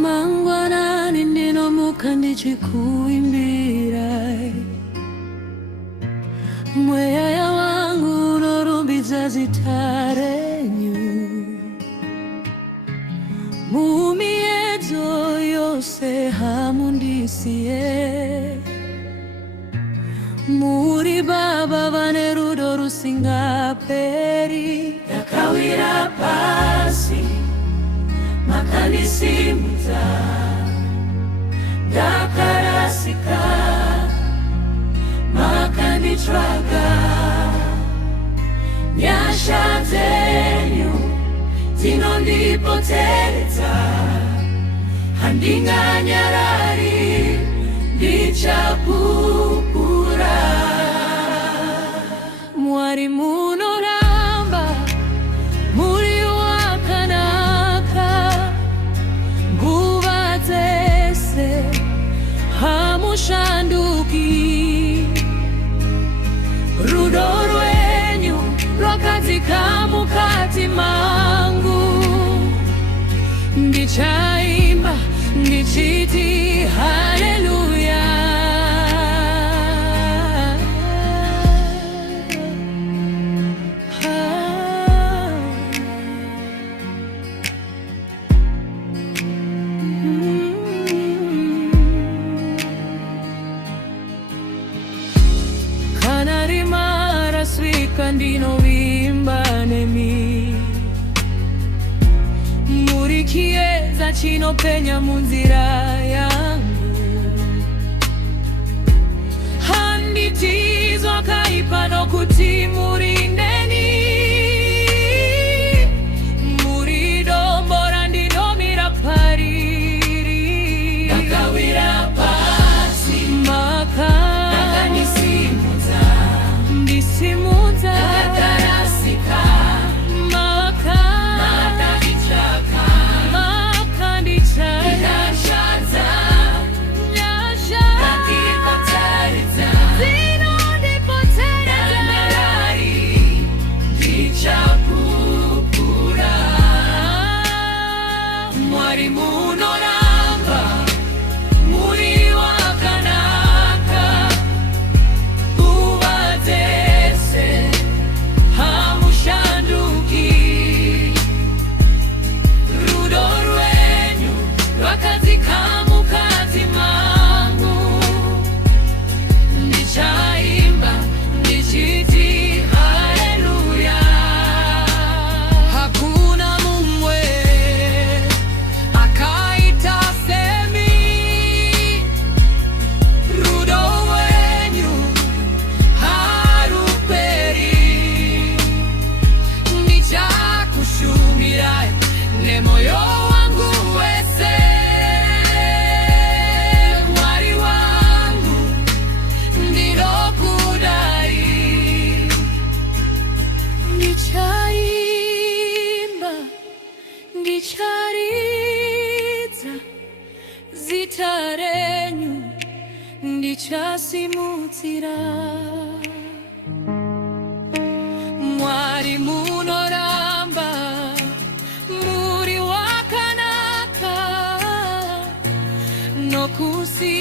mangwanani ndinomuka ndichikuimbira, mweya wangu unorumbidza zita renyu, mumiedzo yose hamundisiye, muri Baba vane rudo rusingaperi. Ndakawira pasi makandisimudzira, ndakarasika makanditsvaga, nyasha dzenyu dzinondipoteredza, handinganyarari ndichapupura. Mwari munoramba, muri wakanaka, nguva dzese hamushanduki, rudo rwenyu rwakadzika mukati mangu, ndichaimba ndichiti haleluya. Kana rima rasvika ndinovimba nemi, muri chiesa chinopenya munzira yangu, handitizwa kaipa nokuti muri ndeni, muri dombo randinomira pariri. Ndakawira pasi makandisimudza, ndisimudza, ndakarasika ndicharidza zita renyu, ndichasimudzira. Mwari munoramba, muri wakanaka nokusi